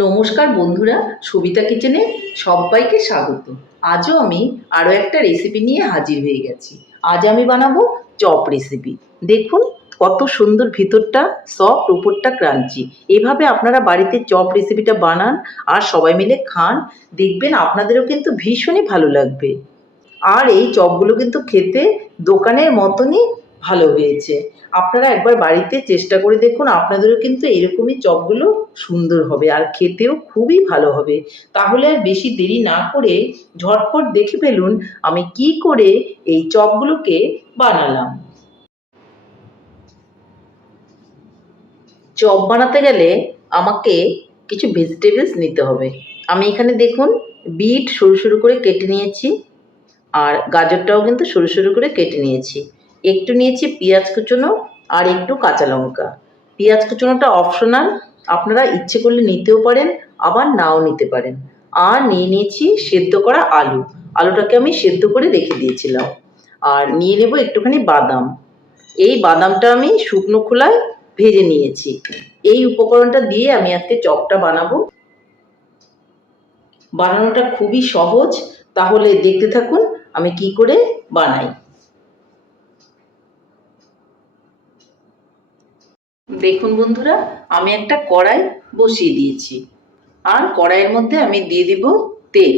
নমস্কার বন্ধুরা, সবিতা কিচেনে সবাইকে স্বাগত। আজও আমি আরও একটা রেসিপি নিয়ে হাজির হয়ে গেছি। আজ আমি বানাবো চপ রেসিপি। দেখুন কত সুন্দর, ভিতরটা সফট, উপরটা ক্রাঞ্চি। এভাবে আপনারা বাড়িতে চপ রেসিপিটা বানান আর সবাই মিলে খান, দেখবেন আপনাদেরও কিন্তু ভীষণই ভালো লাগবে। আর এই চপগুলো কিন্তু খেতে দোকানের মতনই ভালো হয়েছে। আপনারা একবার বাড়িতে চেষ্টা করে দেখুন, আপনাদেরও কিন্তু এরকমই চপগুলো সুন্দর হবে আর খেতেও খুবই ভালো হবে। তাহলে আর বেশি দেরি না করে ঝটপট দেখে ফেলুন আমি কি করে এই চপগুলোকে বানালাম। চপ বানাতে গেলে আমাকে কিছু ভেজিটেবলস নিতে হবে। আমি এখানে দেখুন বিট সরু সরু করে কেটে নিয়েছি, আর গাজরটাও কিন্তু সরু সরু করে কেটে নিয়েছি। একটু নিয়েছি পেঁয়াজ কুচোনো আর একটু কাঁচা লঙ্কা। পেঁয়াজ কুচোনোটা অপশনাল, আপনারা ইচ্ছে করলে নিতেও পারেন, আবার নাও নিতে পারেন। আর নিয়ে নিয়েছি সেদ্ধ করা আলু। আলুটাকে আমি সেদ্ধ করে রেখে দিয়েছিলাম। আর নিয়ে নেব একটুখানি বাদাম। এই বাদামটা আমি শুকনো খোলায় ভেজে নিয়েছি। এই উপকরণটা দিয়ে আমি আজকে চপটা বানাবো। বানানোটা খুবই সহজ, তাহলে দেখতে থাকুন আমি কি করে বানাই। দেখুন বন্ধুরা, আমি একটা কড়াই বসিয়ে দিয়েছি, আর কড়াইয়ের মধ্যে আমি দিয়ে দিব তেল।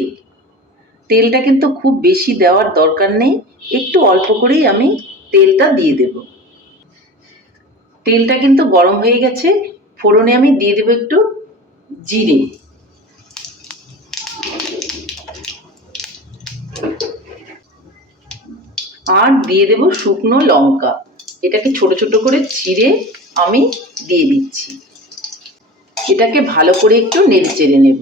তেলটা কিন্তু খুব বেশি দেওয়ার দরকার নেই, একটু অল্প করেই আমি তেলটা দিয়ে দেব। তেলটা কিন্তু গরম হয়ে গেছে। ফোড়নে আমি দিয়ে দেব একটু জিরে, আর দিয়ে দেব শুকনো লঙ্কা। এটাকে ছোট ছোট করে ছিঁড়ে আমি দিয়ে দিচ্ছি। এটাকে ভালো করে একটু নেড়ে চেড়ে নেব।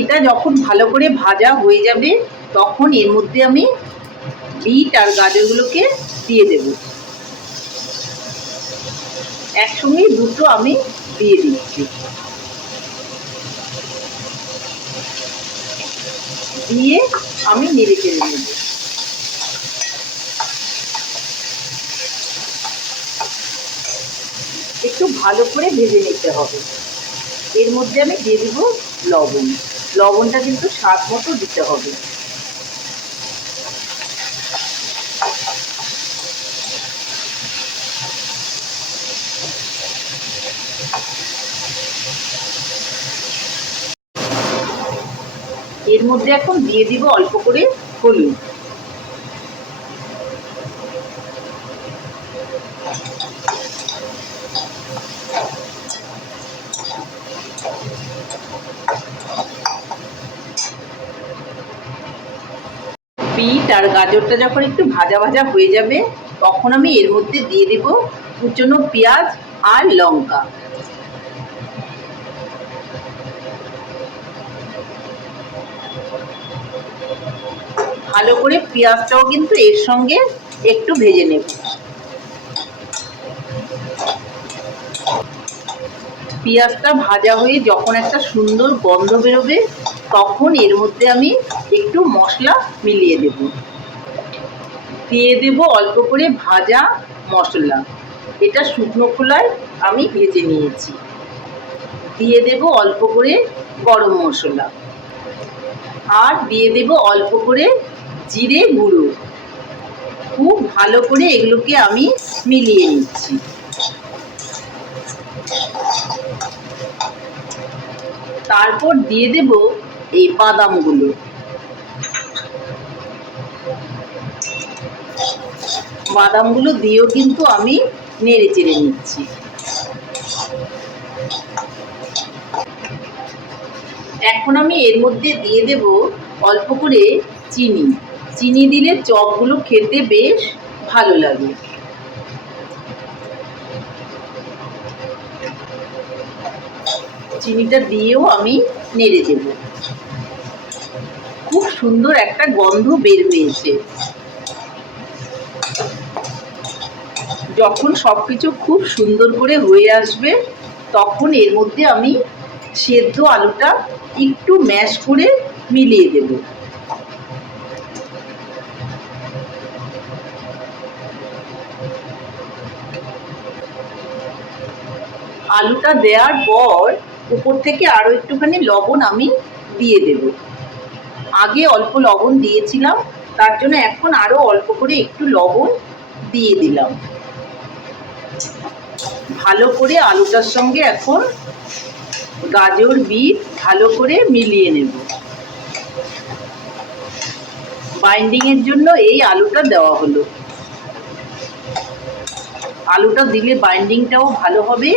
এটা যখন ভালো করে ভাজা হয়ে যাবে, তখন এর মধ্যে আমি বিট আর গাজরগুলোকে দিয়ে দেব। একসঙ্গে দুটো আমি দিয়ে দিচ্ছি। দিয়ে আমি নেড়ে চেড়ে নেব। একটু ভালো করে ভেজে নিতে হবে। এর মধ্যে আমি দিয়ে দেব লবণ। লবণটা কিন্তু স্বাদ মতো দিতে হবে। এর মধ্যে এখন দিয়ে দিব অল্প করে হলুদ। বিট আর গাজরটা যখন একটু ভাজা ভাজা হয়ে যাবে, তখন আমি এর মধ্যে দিয়ে দেব কুচনো পেঁয়াজ আর লঙ্কা। ভালো করে পেঁয়াজটাও কিন্তু এর সঙ্গে একটু ভেজে নেব। পেঁয়াজটা ভাজা হয়ে যখন একটা সুন্দর গন্ধ বেরোবে, তখন এর মধ্যে আমি একটু মশলা মিলিয়ে দেব। দিয়ে দেব অল্প করে ভাজা মশলা। এটা শুকনো খোলায় আমি ভেজে নিয়েছি। দিয়ে দেব অল্প করে গরম মশলা, আর দিয়ে দেব অল্প করে জিরে গুঁড়ো। খুব ভালো করে এগুলোকে আমি মিলিয়ে নিচ্ছি। তারপর দিয়ে দেব এই বাদামগুলো। বাদামগুলো দিয়েও কিন্তু আমি নেড়ে চেড়ে নিচ্ছি। এখন আমি এর মধ্যে দিয়ে দেব অল্প করে চিনি। চিনি দিলে চপগুলো খেতে বেশ ভালো লাগে। চিনিটা দিয়েও আমি নেড়ে দেব। খুব সুন্দর একটা গন্ধ বের হয়েছে। যখন সবকিছু খুব সুন্দর করে হয়ে আসবে, তখন এর মধ্যে আমি সেদ্ধ আলুটা একটু ম্যাশ করে মিলিয়ে দেব। আলুটা দেওয়ার পর উপর থেকে আরো একটুখানি লবণ আমি দিয়ে দেব। আগে অল্প লবণ দিয়েছিলাম, তার জন্য এখন আরো অল্প করে একটু লবণ দিয়ে দিলাম। ভালো করে আলুটার সঙ্গে এখন গাজর বিট ভালো করে মিলিয়ে নেব। বাইন্ডিং এর জন্য এই আলুটা দেওয়া হলো। আলুটা দিলে বাইন্ডিংটাও ভালো হবে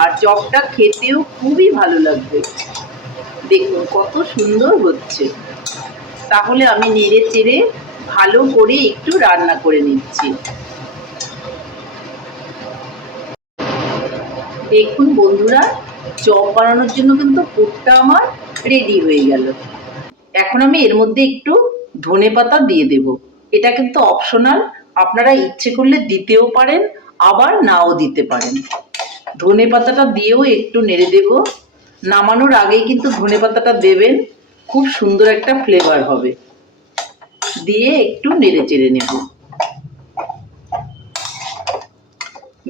আর চপটা খেতেও খুবই ভালো লাগবে। দেখুন কত সুন্দর হচ্ছে। তাহলে আমি নেড়ে চেড়ে ভালো করে একটু রান্না করে নিচ্ছি। দেখুন বন্ধুরা, চপ বানানোর জন্য কিন্তু পুরটা আমার রেডি হয়ে গেল। এখন আমি এর মধ্যে একটু ধনেপাতা দিয়ে দেব। এটা কিন্তু অপশনাল, আপনারা ইচ্ছে করলে দিতেও পারেন আবার নাও দিতে পারেন। ধনেপাতাটা দিয়েও একটু নেড়ে দেব। নামানোর আগেই কিন্তু ধনেপাতাটা দেবেন, খুব সুন্দর একটা ফ্লেভার হবে। দিয়ে একটু নেড়ে চেড়ে নেব।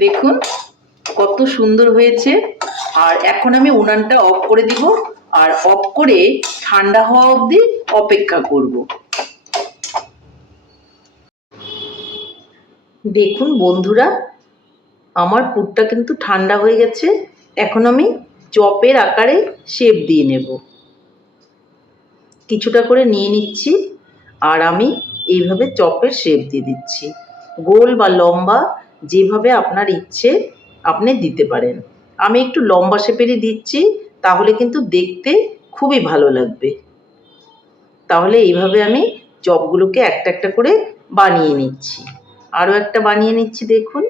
দেখুন কত সুন্দর হয়েছে। আর এখন আমি উনানটা অফ করে দিব আর অফ করে ঠান্ডা হওয়া অবধি অপেক্ষা করব। দেখুন বন্ধুরা, আমার পুরটা কিন্তু ঠান্ডা হয়ে গেছে। এখন আমি চপের আকারে শেপ দিয়ে নেব। কিছুটা করে নিয়ে নিচ্ছি আর আমি এইভাবে চপের শেপ দিয়ে দিচ্ছি। গোল বা লম্বা যেভাবে আপনার ইচ্ছে আপনি দিতে পারেন। আমি একটু লম্বা শেপেরই দিচ্ছি, তাহলে কিন্তু দেখতে খুবই ভালো লাগবে। তাহলে এইভাবে আমি চপগুলোকে একটা একটা করে বানিয়ে নিচ্ছি। আরও একটা বানিয়ে নিচ্ছি দেখুন।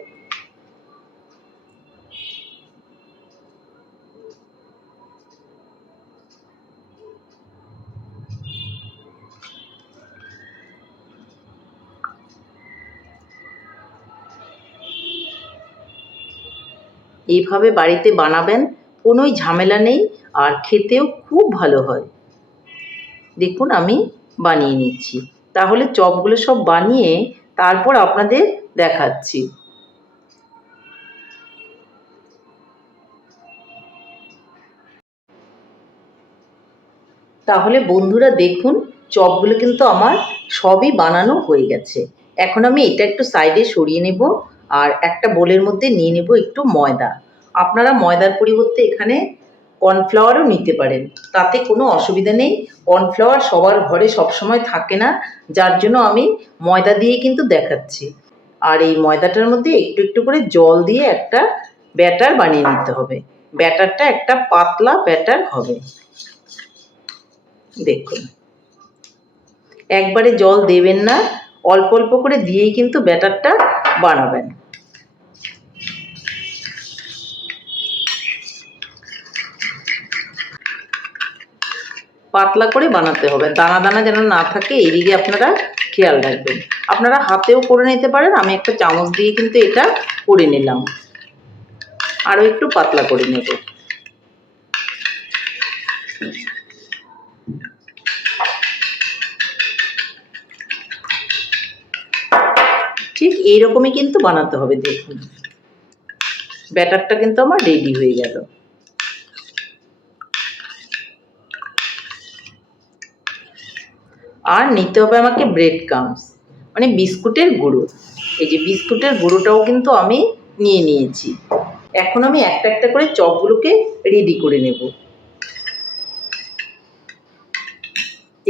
এইভাবে বাড়িতে বানাবেন, কোনোই ঝামেলা নেই আর খেতেও খুব ভালো হয়। দেখুন আমি বানিয়ে নিচ্ছি। তাহলে চপগুলো সব বানিয়ে তারপর আপনাদের দেখাচ্ছি। তাহলে বন্ধুরা দেখুন, চপগুলো কিন্তু আমার সবই বানানো হয়ে গেছে। এখন আমি এটা একটু সাইডে সরিয়ে নেব আর একটা বোলের মধ্যে নিয়ে নেব একটু ময়দা। আপনারা ময়দার পরিবর্তে এখানে কর্নফ্লাওয়ারও নিতে পারেন, তাতে কোনো অসুবিধা নেই। কর্নফ্লাওয়ার সবার ঘরে সবসময় থাকে না, যার জন্য আমি ময়দা দিয়ে কিন্তু দেখাচ্ছি। আর এই ময়দাটার মধ্যে একটু একটু করে জল দিয়ে একটা ব্যাটার বানিয়ে নিতে হবে। ব্যাটারটা একটা পাতলা ব্যাটার হবে। দেখুন একবারে জল দেবেন না, অল্প অল্প করে দিয়েই কিন্তু ব্যাটারটা বানাবেন। পাতলা করে বানাতে হবে, দানা দানা যেন না থাকে, এইদিকে আপনারা খেয়াল রাখবেন। আপনারা হাতেও করে নিতে পারেন, আমি একটা চামচ দিয়ে কিন্তু এটা করে নিলাম। আরও একটু পাতলা করে নেব। ঠিক এইরকমই কিন্তু বানাতে হবে। দেখুন ব্যাটারটা কিন্তু আমার রেডি হয়ে গেল। আর নিতে হবে আমাকে ব্রেড ক্রাম্বস, মানে বিস্কুটের গুঁড়ো। এই যে বিস্কুটের গুঁড়োটাও কিন্তু আমি নিয়ে নিয়েছি। এখন আমি একটা একটা করে চপগুলোকে রেডি করে নেব।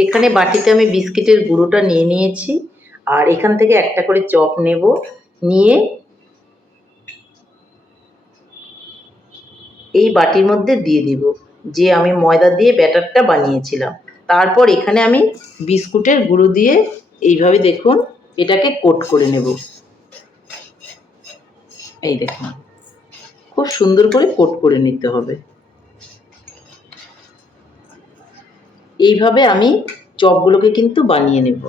এখানে বাটিতে আমি বিস্কিটের গুঁড়োটা নিয়ে নিয়েছি আর এখান থেকে একটা করে চপ নেব, নিয়ে এই বাটির মধ্যে দিয়ে দিব যে আমি ময়দা দিয়ে ব্যাটারটা বানিয়েছিলাম। তারপর এখানে আমি বিস্কুটের গুঁড়ো দিয়ে এইভাবে দেখুন এটাকে কোট করে নেব। এই দেখুন খুব সুন্দর করে কোট করে নিতে হবে। এইভাবে আমি চপগুলোকে কিন্তু বানিয়ে নেব।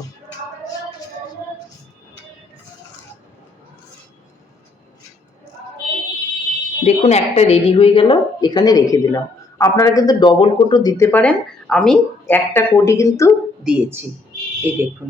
দেখুন একটা রেডি হয়ে গেল, এখানে রেখে দিলাম। আপনারা কিন্তু ডবল কোটও দিতে পারেন, আমি একটা কোটই কিন্তু দিয়েছি। এই দেখুন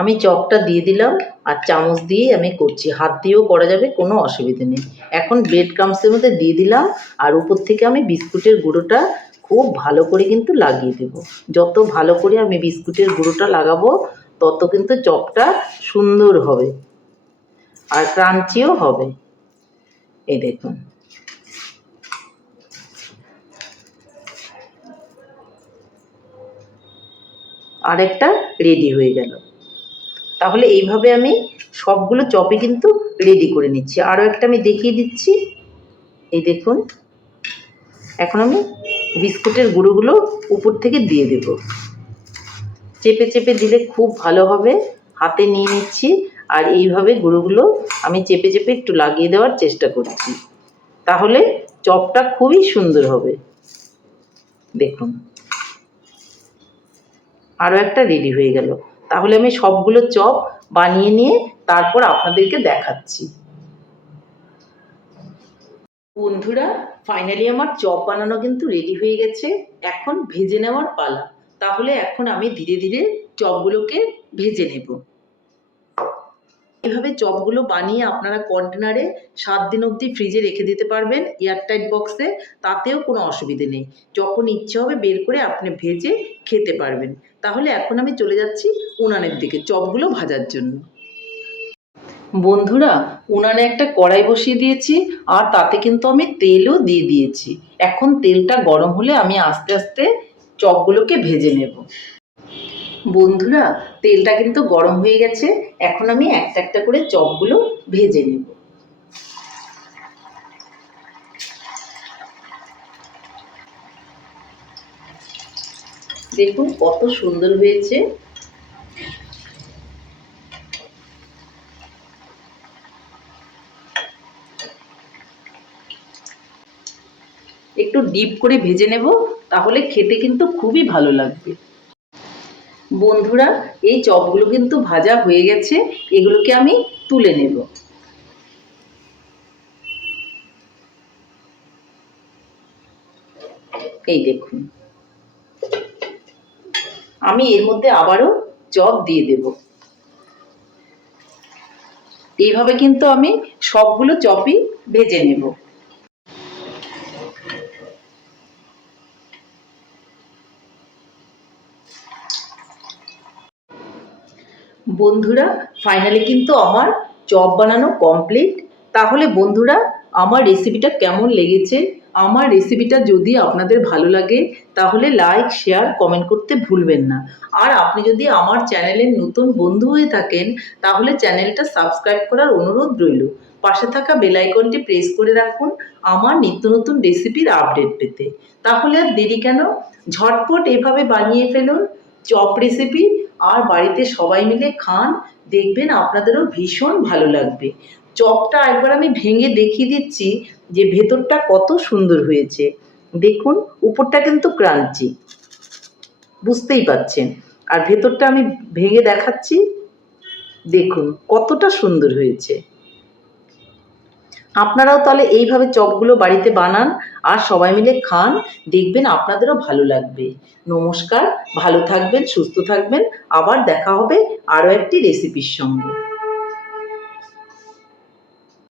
আমি চপটা দিয়ে দিলাম আর চামচ দিয়েই আমি করছি, হাত দিয়েও করা যাবে, কোনো অসুবিধে নেই। এখন ব্রেড ক্রাম্বসের মধ্যে দিয়ে দিলাম আর উপর থেকে আমি বিস্কুটের গুঁড়োটা খুব ভালো করে কিন্তু লাগিয়ে দেব। যত ভালো করে আমি বিস্কুটের গুঁড়োটা লাগাবো তত কিন্তু চপটা সুন্দর হবে আর ক্রাঞ্চিও হবে। এই দেখুন, আরেকটা রেডি হয়ে গেল। তাহলে এইভাবে আমি সবগুলো চপই কিন্তু রেডি করে নিচ্ছি। আরও একটা আমি দেখিয়ে দিচ্ছি। এই দেখুন, এখন আমি বিস্কুটের গুঁড়োগুলো উপর থেকে দিয়ে দেব। চেপে চেপে দিলে খুব ভালো হবে। হাতে নিয়ে নিচ্ছি আর এইভাবে গুঁড়োগুলো আমি চেপে চেপে একটু লাগিয়ে দেওয়ার চেষ্টা করছি, তাহলে চপটা খুবই সুন্দর হবে। দেখুন, আরও একটা রেডি হয়ে গেল। তাহলে আমি সবগুলো চপ বানিয়ে নিয়ে তারপর আপনাদেরকে দেখাচ্ছি। বন্ধুরা, ফাইনালি আমার চপ বানানো কিন্তু রেডি হয়ে গেছে। এখন ভেজে নেওয়ার পালা। তাহলে এখন আমি ধীরে ধীরে চপগুলোকে ভেজে নেব। এভাবে চপগুলো বানিয়ে আপনারা কন্টেনারে 7 দিন অবধি ফ্রিজে রেখে দিতে পারবেন, এয়ারটাইট বক্সে। তাতেও কোনো অসুবিধে নেই। যখন ইচ্ছে হবে বের করে আপনি ভেজে খেতে পারবেন। তাহলে এখন আমি চলে যাচ্ছি উনানের দিকে চপগুলো ভাজার জন্য। বন্ধুরা, উনানে একটা কড়াই বসিয়ে দিয়েছি আর তাতে কিন্তু আমি তেলও দিয়ে দিয়েছি। এখন তেলটা গরম হলে আমি আস্তে আস্তে চপগুলোকে ভেজে নেব। বন্ধুরা, তেলটা কিন্তু গরম হয়ে গেছে। এখন আমি একটা একটা করে চপগুলো ভেজে নেব। দেখুন কত সুন্দর হয়েছে। একটু ডিপ করে ভেজে নেব, তাহলে খেতে কিন্তু খুবই ভালো লাগবে। বন্ধুরা, এই চপগুলো কিন্তু ভাজা হয়ে গেছে। এগুলোকে আমি তুলে নেব। এই দেখুন, আমি এর মধ্যে আবারও চপ দিয়ে দেব। এইভাবে কিন্তু আমি সবগুলো চপই ভেজে নেব। বন্ধুরা, ফাইনালি কিন্তু আমার চপ বানানো কমপ্লিট। তাহলে বন্ধুরা, আমার রেসিপিটা কেমন লেগেছে? আমার রেসিপিটা যদি আপনাদের ভালো লাগে তাহলে লাইক, শেয়ার, কমেন্ট করতে ভুলবেন না। আর আপনি যদি আমার চ্যানেলের নতুন বন্ধু হয়ে থাকেন তাহলে চ্যানেলটা সাবস্ক্রাইব করার অনুরোধ রইল। পাশে থাকা বেল আইকনটি প্রেস করে রাখুন আমার নিত্য নতুন রেসিপির আপডেট পেতে। তাহলে আর দেরি কেন, ঝটপট এভাবে বানিয়ে ফেলুন চপ রেসিপি আর বাড়িতে সবাই মিলে খান। দেখবেন আপনাদেরও ভীষণ ভালো লাগবে। চপটা একবার আমি ভেঙে দেখিয়ে দিচ্ছি যে ভেতরটা কত সুন্দর হয়েছে। দেখুন, উপরটা কিন্তু ক্রাঞ্চি, বুঝতেই পাচ্ছেন। আর ভেতরটা আমি ভেঙে দেখাচ্ছি, দেখুন কতটা সুন্দর হয়েছে। আপনারাও তাহলে এইভাবে চপগুলো বাড়িতে বানান আর সবাই মিলে খান, দেখবেন আপনাদেরও ভালো লাগবে। নমস্কার, ভালো থাকবেন, সুস্থ থাকবেন। আবার দেখা হবে আরও একটি রেসিপির সঙ্গে।